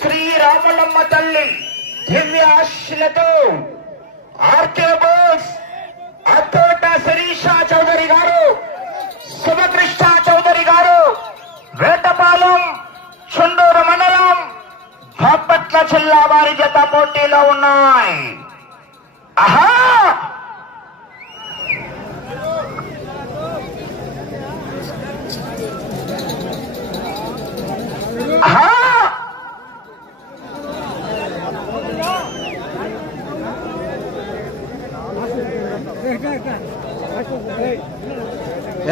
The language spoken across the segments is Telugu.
శ్రీరాములమ్మ తల్లి దివ్య ఆశలతో ఆర్కే బోస్ అత్తోట శిరీష చౌదరి గారు, శివకృష్ణ చౌదరి గారు, వేటపాలెం చుండూరు మండలం బాపట్ల జిల్లా వారి జత పోటీలో ఉన్నాయి. ఆహా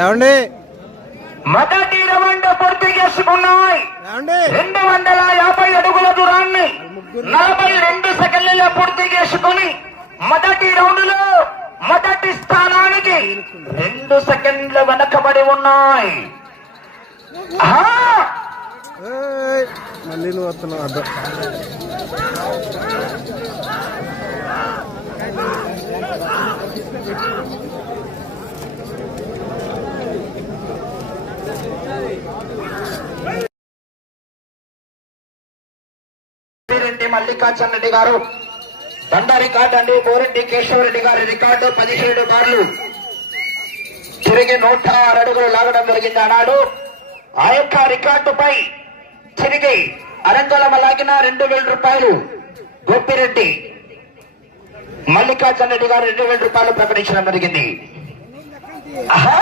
ఏమండి మొదటి రౌండ్ పూర్తి చేసుకున్నాయి. 250 అడుగుల దూరాన్ని 42 సెకండ్లలో పూర్తి చేసుకుని మొదటి రౌండ్ లో మొదటి స్థానానికి 2 సెకండ్లు వెనకబడి ఉన్నాయి. మళ్ళీ నువ్వు వస్తున్నావు అడ్డ మల్లికార్జున రెడ్డి గారు దండ రికార్డు అండి. బోరెడ్డి కేశవరెడ్డి గారి రికార్డు 17 బార్లు తిరిగి 106 అడుగులు లాగడం జరిగింది అన్నాడు. ఆ యొక్క రికార్డుపై తిరిగి అరంగళం లాగిన 2000 రూపాయలు గోపిరెడ్డి మల్లికార్జున రెడ్డి గారు 2000 రూపాయలు ప్రకటించడం జరిగింది. ఆహా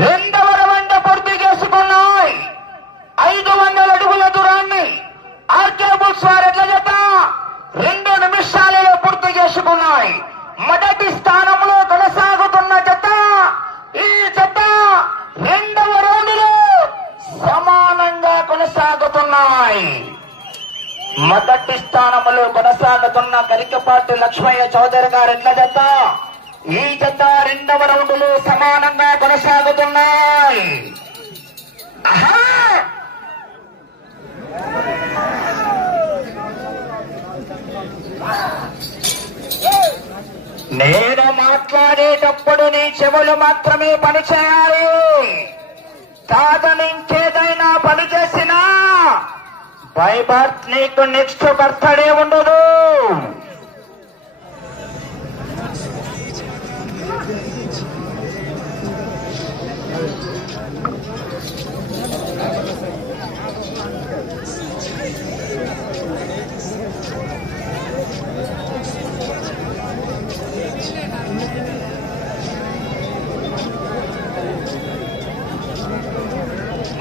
రెండవ రౌండ్ పూర్తి చేసుకున్నాయి. 500 అడుగుల దూరాన్ని ఆర్కే బుల్స్ వారి ఎట్ల జత 2 నిమిషాలలో పూర్తి చేసుకున్నాయి. మొదటి స్థానంలో కొనసాగుతున్న జత ఈ జత రెండవ రౌండ్ లో సమానంగా కొనసాగుతున్నాయి. మొదటి స్థానంలో కొనసాగుతున్న కరికపాటి లక్ష్మయ్య చౌదరి గారు ఎట్ల జత ఈ జత రెండవ రౌండ్ లో సమానంగా కొనసాగుతున్నాయి. నేను మాట్లాడేటప్పుడు నీ చెవులు మాత్రమే పనిచేయాలి. కాదనించేదైనా పని చేసినా బై బర్త్ నీకు నెక్స్ట్ బర్త్డే ఉండదు.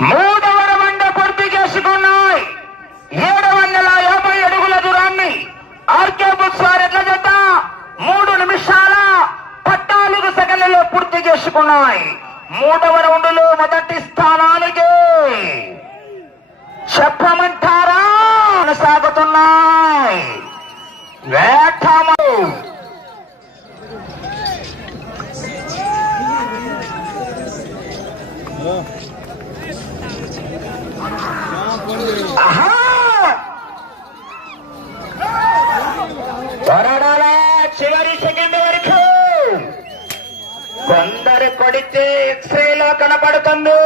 మూడవ రౌండ్ పూర్తి చేసుకున్నాయి. 750 అడుగుల దూరాన్ని ఆర్కే బుల్స్ వారి ఎట్ల జత 3 నిమిషాల 14 సెకండ్లలో పూర్తి చేసుకున్నాయి. మూడవ రౌండ్ లో మొదటి స్థానానికి చెప్పమంటారా కొనసాగుతున్నాయి. వేటము చివరి సెకండ్ వరకు కొందరు కొడితే ఎక్స్రేలో కనపడుతుంది,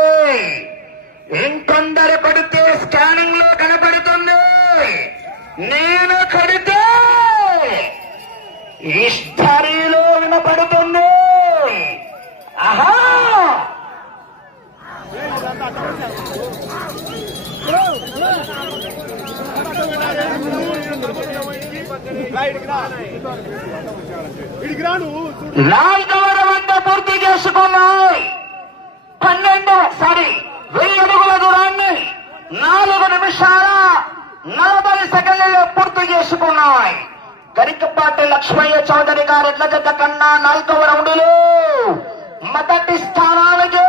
ఇంకొందరు కొడితే స్కానింగ్ లో కనపడుతుంది. నేను కొడితే హిస్టరీలో వినపడుతుంది. ఆహా 4వ రౌండ్ పూర్తి చేసుకున్నాయి. 1000 అడుగుల దూరాన్ని 4 నిమిషాల 40 సెకండ్లలో పూర్తి చేసుకున్నాయి. గరికపాటి లక్ష్మయ్య చౌదరి గారు ఎడ్ల జత కన్నా 4వ రౌండ్లో మొదటి స్థానానికి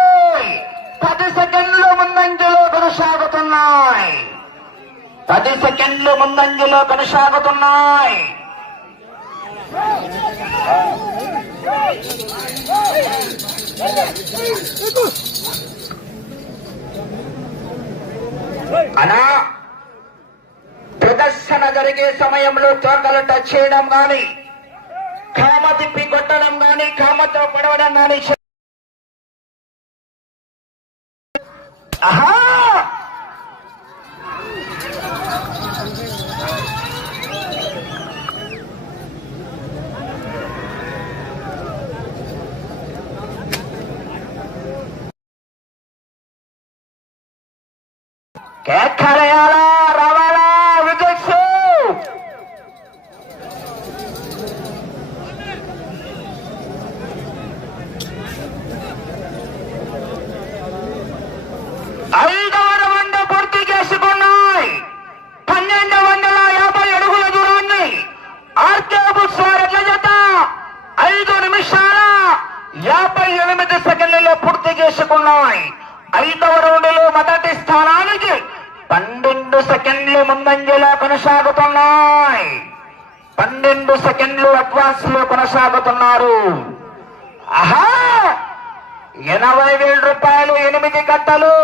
10 సెకండ్లు ముందంజలో కొనసాగుతున్నాయి. 10 సెకండ్లు ముందంజలో కొనసాగుతున్నాయి. అనా ప్రదర్శన జరిగే సమయంలో తోకలు టచ్ చేయడం గాని, కామ తిప్పి కొట్టడం గాని, కామతో పడవడం గాని ఆహా కేకలేయాలా రావాలా వికెట్స్. ఐదవ రౌండ్ పూర్తి చేసుకున్నాయి. 1250 అడుగుల దూరాన్ని ఆర్కే బుక్స్ వారి ఎడ్ల జత 5 నిమిషాల 58 సెకండ్లలో పూర్తి చేసుకున్నాయి. 5వ రౌండ్లో మొదటి స్థానానికి 12 సెకండ్లు ముందంజలో కొనసాగుతున్నాయి. 12 సెకండ్లు అడ్వాన్స్ లో కొనసాగుతున్నారు. ఆహా 80,000 రూపాయలు 8 గంటలు.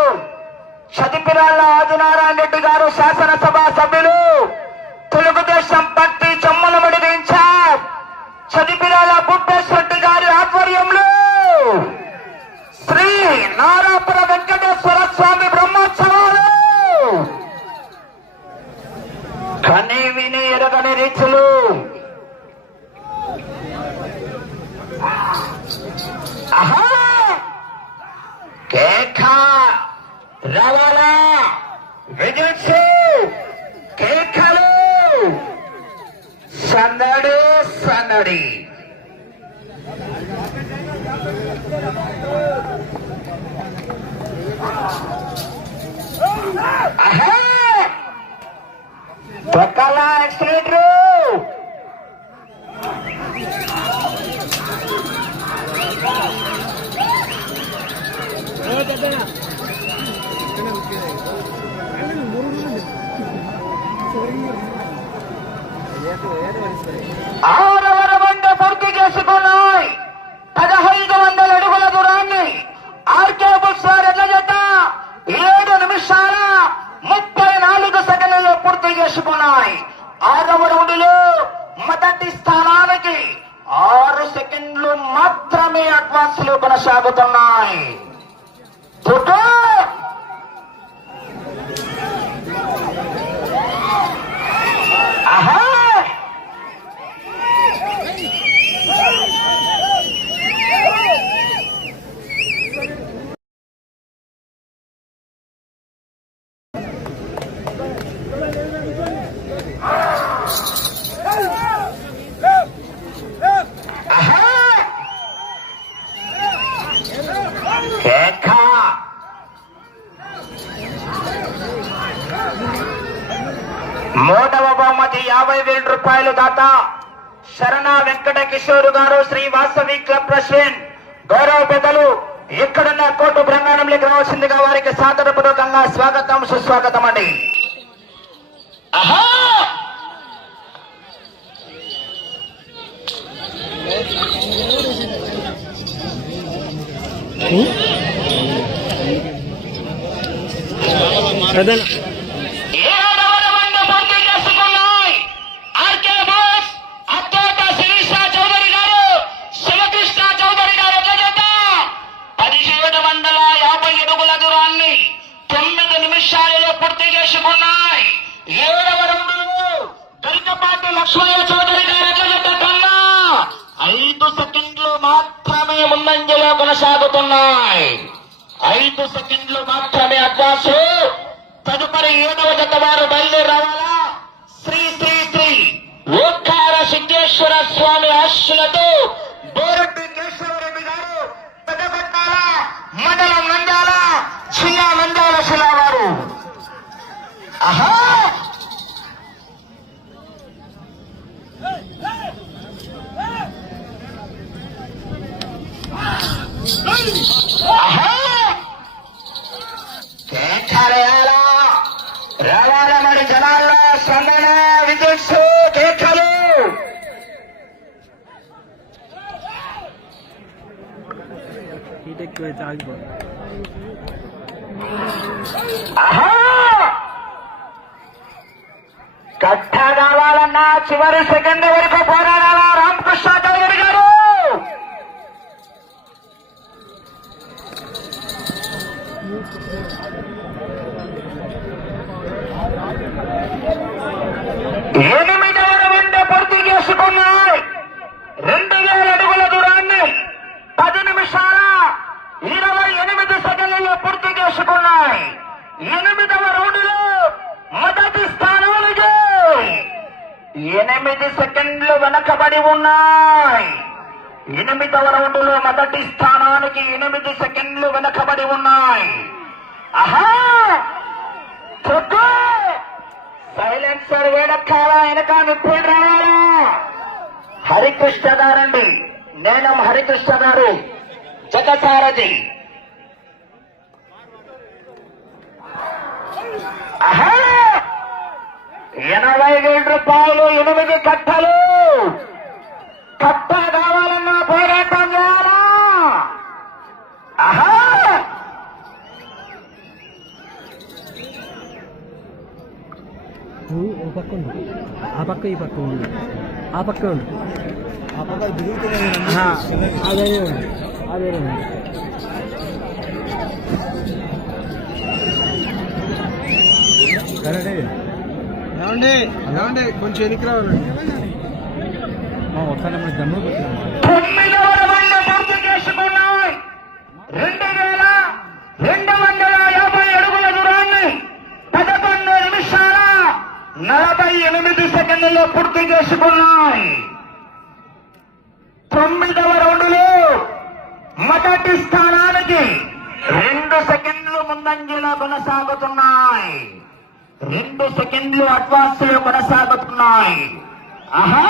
చదిపిరాళ్ల ఆదినారాయణ రెడ్డి గారు శాసనసభ సభ్యులు, తెలుగుదేశం పార్టీ చమ్మలమడి ఇన్ఛార్జ్ చదిపిరాళ్ల భూపేశ్వర రెడ్డి గారి ఆధ్వర్యంలో శ్రీ నారాపుర వెంకటేశ్వర స్వామి బ్రహ్మోత్సవాలు కని విని ఎరగని రీతులు. ఆహా కేక రవాలా విజయ్ కేకలు సందడి సందడి. పక్కల ఎక్సలేటరు ఆరవ రౌండ్ పూర్తి చేసుకున్నాయి. 1500 అడుగుల దూరాన్ని ఆర్కే బుక్స్ వారి ఎడ్ల జత 7 నిమిషాల 34 సెకండ్లలో పూర్తి చేసుకున్నాయి. 6వ రౌండ్లో మొదటి స్థానానికి 6 సెకండ్లు మాత్రమే అడ్వాన్స్ లో కొనసాగుతున్నాయి. ఆహా మూడవ బహుమతి 50,000 రూపాయలు దాత శరణ వెంకట కిషోర్ గారు, శ్రీ వాసవి క్లబ్ ప్రెసిడెంట్. గౌరవ పెద్దలు ఎక్కడున్న కోర్టు ప్రాంగణంలోకి రావాల్సిందిగా వారికి సాదరపూర్వకంగా స్వాగతం సుస్వాగతం అండి. ఆహా లక్ష్మయ్య చౌదరి గారి కన్నా 5 సెకండ్లు మాత్రమే ముందంజలో కొనసాగుతున్నాయి. 5 సెకండ్లు మాత్రమే అడ్వాన్స్. తదుపరి 7వ జత వారు బయలుదేరి రావాలా. శ్రీ శ్రీ శ్రీ స్వామి ఆశలతో బోరెడ్డి కేశవరెడ్డి గారు పెద్దపట్టాల మండలం నంద్యాల జిల్లా నంద్యాల జిల్లా వారు. ఆహా రావాలమడి జనాల్లో స్పందన విద్యుత్ కేకలు. కట్ట కావాలన్నా చివరి సెకండ్ వరకు పోరాడాలా రామకృష్ణ చౌదరి గారు. ఎనిమిదవ రౌండ్ పూర్తి చేసుకున్నాయి. 2000 అడుగుల దూరాన్ని 10 నిమిషాల 28 సెకండ్లలో పూర్తి చేసుకున్నాయి. 8వ రౌండ్లో మొదటి స్థానానికి 8 సెకండ్లు వెనకబడి ఉన్నాయి. 8వ రౌండ్లో మొదటి స్థానానికి 8 సెకండ్లు వెనకబడి ఉన్నాయి. ఆహా సైలెన్సర్ వెనకాల వెనక నిప్పులు రావాలా. హరికృష్ణ గారండి, నేను హరికృష్ణ గారు జగసారథి. ఆహా 80,000 రూపాయలు 8 కట్టలు. కట్ట కావాలన్నా పోరాటం చేయాలా. ఆహా ఓ పక్క ఉండు, ఆ పక్క ఈ పక్క ఉండు, ఆ పక్క ఉండు, ఆ పక్క అదే ఉంది, అదే ఉంది. ఏమండి ఏమండి కొంచెం ఎనికి రావాలండి. ఒకసారి మన జన్మ పెట్టాము. 2250 అడుగుల దూరాన్ని 11 నిమిషాల 48 సెకండ్లలో పూర్తి చేసుకున్నాయి. 9వ రౌండ్లో మొదటి స్థానానికి 2 సెకండ్లు ముందంజలో కొనసాగుతున్నాయి. 2 సెకండ్లు అడ్వాన్స్ లో కొనసాగుతున్నాయి. ఆహా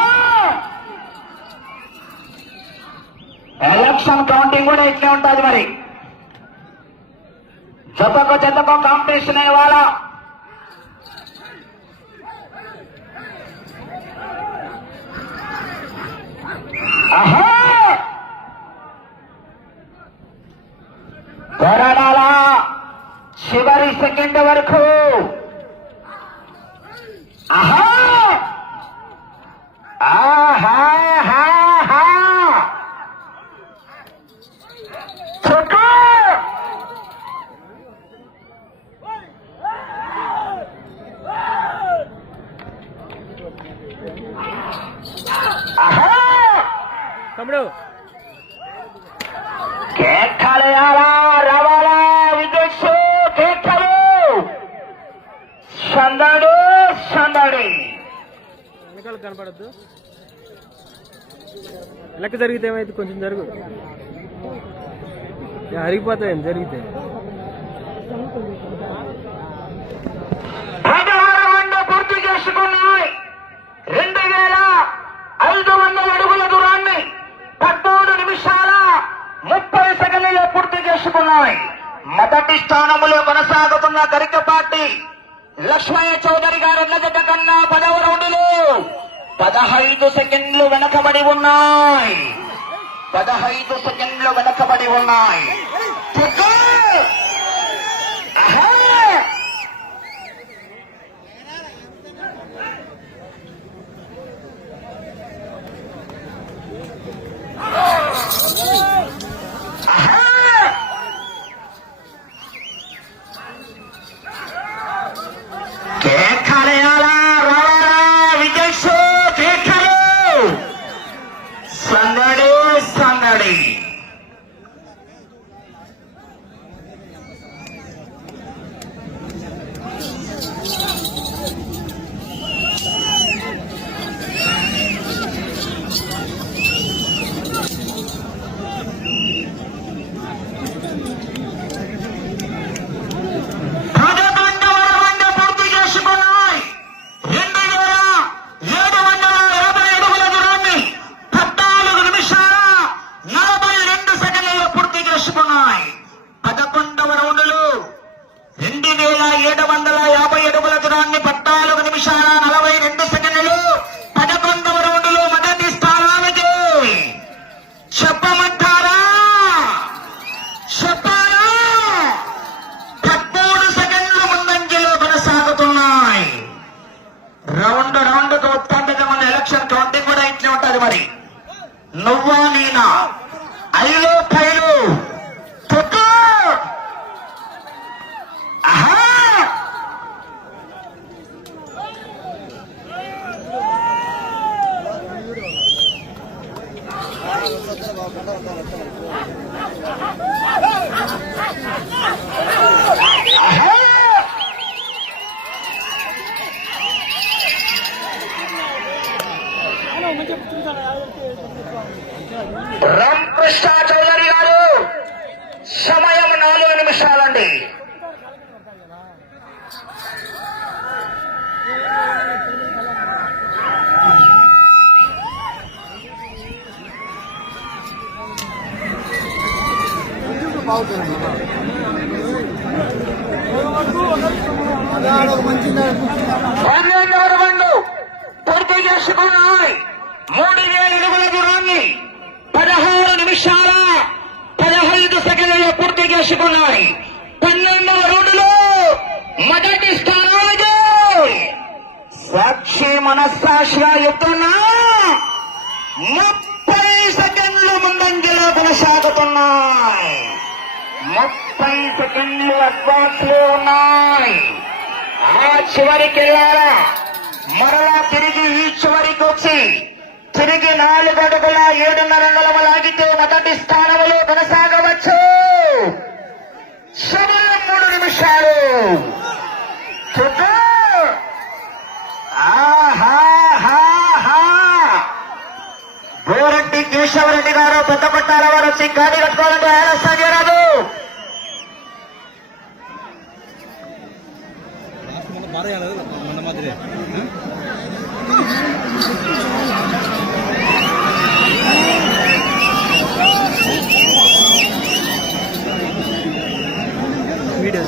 ఎలక్షన్ కౌంటింగ్ కూడా ఇట్లే ఉంటుంది. మరి జతకో కాంపిటీషన్ ఇవాళ. ఆహా పోరాడాలా చివరి సెకండ్ వరకు. ఆహా ఆహా చుట్టూ తమ్ముడు కేకలేయాలా రావాలా విద్యుత్ కేకలు. సందడు సందడి. వెనకాల కనపడద్దు. లెక్క జరిగితే ఏమైతే కొంచెం జరుగు, అరిగిపోతాయి జరిగితే. 16 పూర్తి చేసుకున్నాయి. 2500 అడుగుల దూరాన్ని 13 నిమిషాల 30 సెకండ్లలో పూర్తి చేసుకున్నాయి. మొదటి స్థానంలో కొనసాగుతున్న గరికపాటి లక్ష్మయ్య చౌదరి గారు జత కన్నా 10వ రౌండ్లో 15 సెకండ్లు వెనకబడి ఉన్నాయి. 15 సెకండ్లు వెనకబడి ఉన్నాయి. కేకలేయాలా రావాలా విజయ్ కేకలు. సందడి సందడి. మరి నువ్వా నేనా ఐలో పైలు తొక్కు ఆహా రామకృష్ణ చౌదరి గారు సమయం 4 నిమిషాలండి. పూర్తి చేసుకున్నాయి. 3000 అడుగుల దూరాన్ని 16 నిమిషాల 15 సెకండ్లలో పూర్తి చేసుకున్నాయి. 12వ రౌండ్లో మొదటి స్థానానికి సాక్షి మనస్సాక్షిగా చెప్తున్నా 30 సెకండ్లు ముందంజలో కొనసాగుతున్నాయి. 30 సెకండ్లు అడ్వాన్స్ లో ఉన్నాయి. ఆ చివరికి వెళ్ళాలా మరలా తిరిగి ఈ చివరికి వచ్చి తిరిగి 4 అడుగుల 7.5 అంగుళములు లాగితే మొదటి స్థానంలో కొనసాగవచ్చు. సమయం 3 నిమిషాలు. గోరెడ్డి కేశవరెడ్డి గారు పెద్ద పట్టాల వారు వచ్చి గాడి కట్టుకోవాలంటే ఆలస్యం చేయరాదు. వీడియో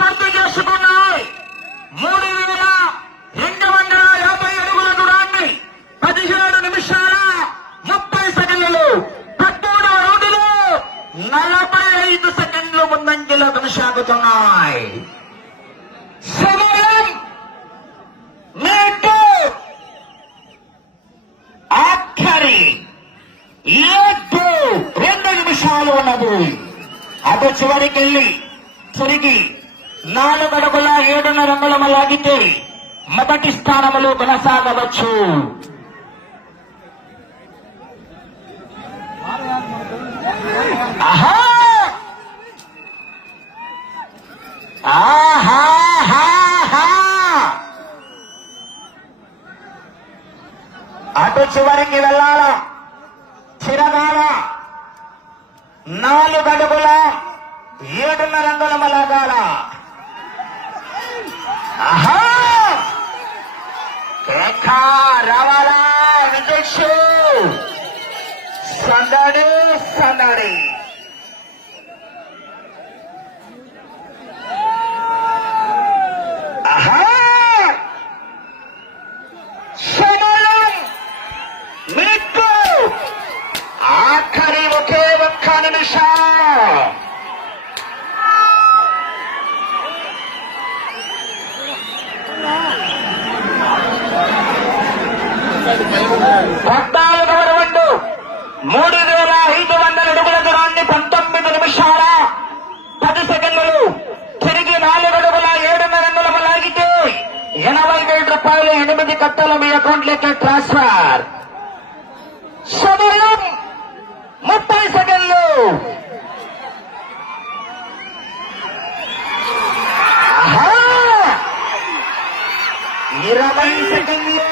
పూర్తి చేసుకున్నాయి. 3250 అడుగుల దూరాన్ని 17 నిమిషాల 30 సెకండ్లు 13వ రౌండ్లో 45 సెకండ్లు ముందంజలో కొనసాగుతున్నాయి. సమయం మీకు ఆఖరి 2 నిమిషాలు ఉన్నది. అటు చివరికి వెళ్ళి తిరిగి 4 అడుగుల 7.5 అంగుళములు లాగితే మొదటి స్థానంలో కొనసాగవచ్చు. ఆహా ఆహా అటు చివరికి వెళ్ళాలా చిరగాల 4 అడుగుల 7.5 అంగుళములు లాగాల. ఆహా రావాలా విజయ్ సందడి సందడి. ఆహా సమయం మీకు ఆఖరి ఒకే 1 నిమిషం. పద్నాలుగవ రౌండ్ 3500 అడుగుల దూరాన్ని 19 నిమిషాల 10 సెకండ్లు తిరిగి 4 అడుగుల 7.5 అంగుళములు లాగితే 80,000 రూపాయలు 8 కట్టలు మీ అకౌంట్లోకి ట్రాన్స్ఫర్. సమయం 30 సెకండ్లు. ఆహా 20 సెకండ్లు.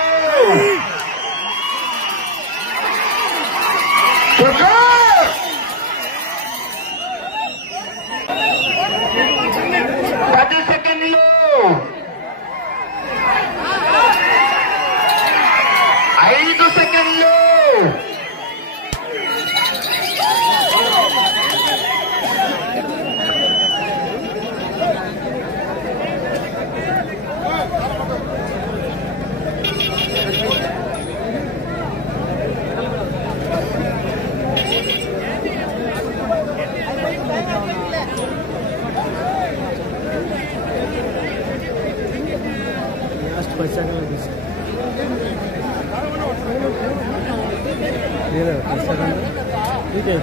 10 సెకండ్లు తీసుకో లేదు 10 సెకండ్లు ఇది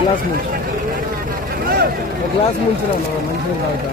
గ్లాస్ గ్లాస్ ముంచురా మంచిగా తాగుతా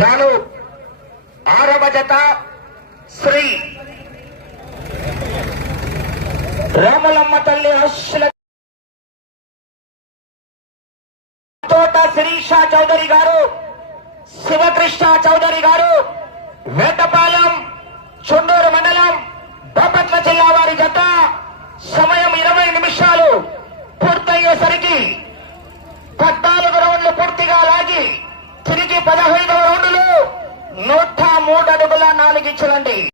రాను 6వ జత శ్రీ రామలమ్మ తల్లి హర్షుల తోట శిరీష చౌదరి గారు, శివకృష్ణ చౌదరి గారు, వేటపాలెం చుండూరు మండలం బాపట్ల జిల్లా వారి జత. సమయం 20 నిమిషాలు పూర్తయ్యేసరికి 14 రౌండ్లు పూర్తిగా లాగి తిరిగి 15వ రౌండ్లు 103 అడుగుల 4 ఇంచులండి.